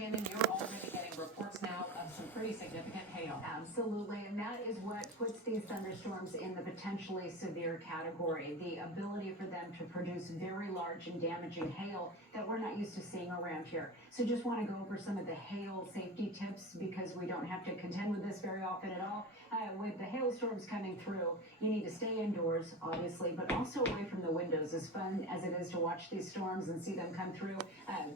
Shannon, you're already getting reports now of some pretty significant hail. Absolutely, and that is what puts these thunderstorms in the potentially severe category. The ability for them to produce very large and damaging hail that we're not used to seeing around here. So just want to go over some of the hail safety tips because we don't have to contend with this very often at all. With the hailstorms coming through, you need to stay indoors, obviously, but also away from the windows. As fun as it is to watch these storms and see them come through,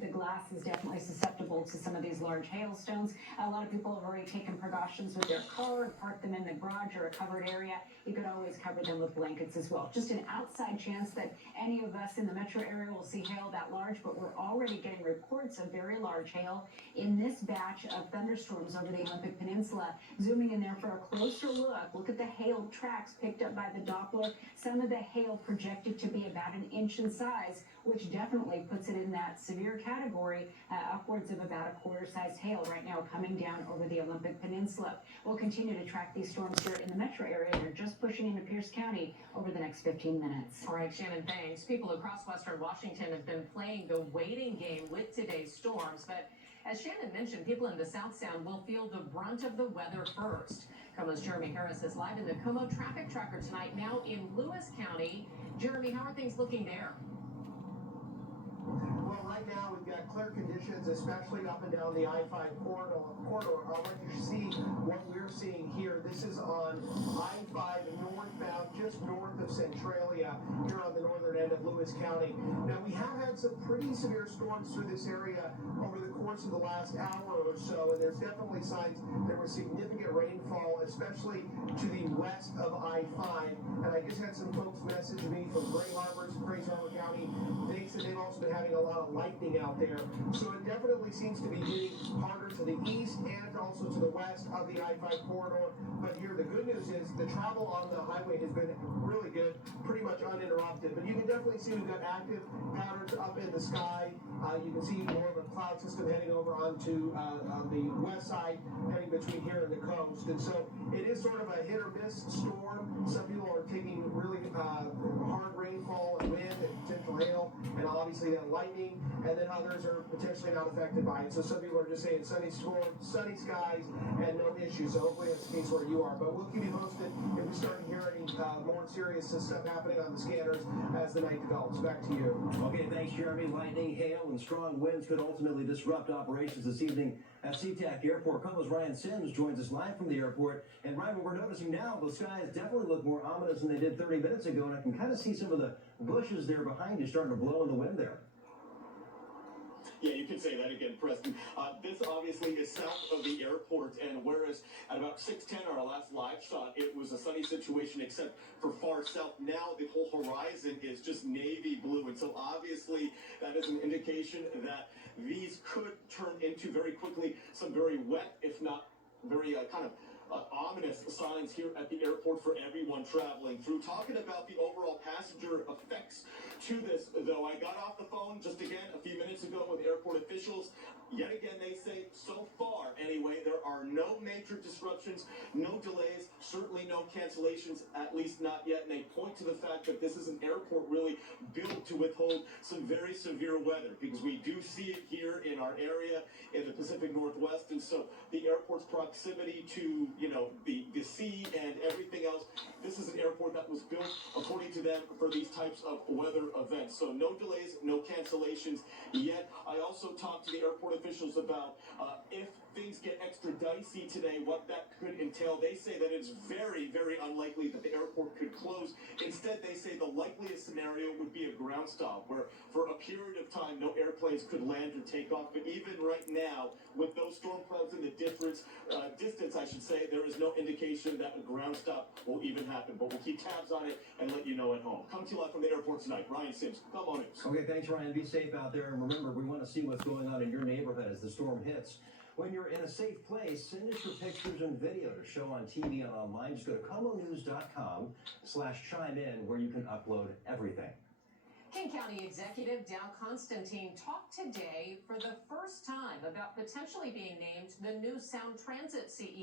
the glass is definitely susceptible to some of these large hailstones. A lot of people have already taken precautions with their car, parked them in the garage or a covered area. You could always cover them with blankets as well. Just an outside chance that any of us in the metro area will see hail that large, but we're already getting reports of very large hail in this batch of thunderstorms over the Olympic Peninsula. Zooming in there for a closer look, look at the hail tracks picked up by the Doppler. Some of the hail projected to be about an inch in size, which definitely puts it in that severe category, upwards of about a quarter-sized hail right now coming down over the Olympic Peninsula. We'll continue to track these storms here in the metro area. They're just pushing into Pierce County over the next 15 minutes. All right, Shannon, thanks. People across western Washington have been playing the waiting game with today's storms, but as Shannon mentioned, people in the South Sound will feel the brunt of the weather first. KOMO's Jeremy Harris is live in the KOMO Traffic Tracker tonight, now in Lewis County. Jeremy, how are things looking there? Well, right now we've got clear conditions, especially up and down the I-5 corridor. I'll let you see what we're seeing here. This is on I-5 northbound, just north of Centralia, here on the northern end of Lewis County. Now, we have had some pretty severe storms through this area over the course of the last hour or so, and there's definitely signs there was significant rainfall, especially to the west of I-5. And I just had some folks message me from Grays Harbor County. They said they've also been having a lot of lightning out there. So it definitely seems to be hitting harder to the east and also to the west of the I-5 corridor. But here, the good news is the travel on the highway has been really good, pretty much uninterrupted. But you can definitely see we've got active patterns up in the sky. You can see more of a cloud system heading over onto the west side, heading between here and the coast. And so it is sort of a hit or miss storm. Some people are taking really hard rainfall and wind and potential hail, and obviously then lightning, and then others are potentially not affected by it. So some people are just saying sunny skies and no issues. So hopefully that's the case where you are. But we'll keep you posted if we start to hear any more serious stuff happening on the scanners as the night develops. Back to you. Okay, thanks, Jeremy. Lightning, hail, and strong winds could ultimately disrupt operations this evening at SeaTac Airport. KOMO's Ryan Sims joins us live from the airport. And Ryan, what we're noticing now, the skies definitely look more ominous than they did 30 minutes ago, and I can kind of see some of the bushes there behind you starting to blow in the wind there. Yeah, you can say that again, Preston. This obviously is south of the airport, and whereas at about 6:10, our last live shot, it was a sunny situation except for far south. Now the whole horizon is just navy blue, and so obviously that is an indication that these could turn into very quickly some very wet, if not very kind of ominous signs here at the airport for everyone traveling through. Talking about the overall passenger effects to this, though, I got off the phone just again a few minutes ago with airport officials. Yet again, they say so far, anyway, there are no major disruptions, no delays, certainly no cancellations, at least not yet. And they point to the fact that this is an airport really built to withhold some very severe weather, because we do see it here in our area in the Pacific Northwest. And so the airport's proximity to, the sea and everything else, this is an airport that was built, according to them, for these types of weather events. So no delays, no cancellations yet. I also talked to the airport officials about if things get extra dicey today, what that could entail. They say that it's very, very unlikely that the airport could close. Instead, they say the likeliest scenario would be a ground stop, where for a period of time, no airplanes could land or take off. But even right now, with those storm clouds in the distance, I should say, there is no indication that a ground stop will even happen. But we'll keep tabs on it and let you know at home. Coming to you live from the airport tonight, Ryan Sims, KOMO News. Okay, thanks, Ryan. Be safe out there. And remember, we want to see what's going on in your neighborhood as the storm hits. When you're in a safe place, send us your pictures and video to show on TV and online. Just go to KOMOnews.com/chime-in, where you can upload everything. King County Executive Dow Constantine talked today for the first time about potentially being named the new Sound Transit CEO.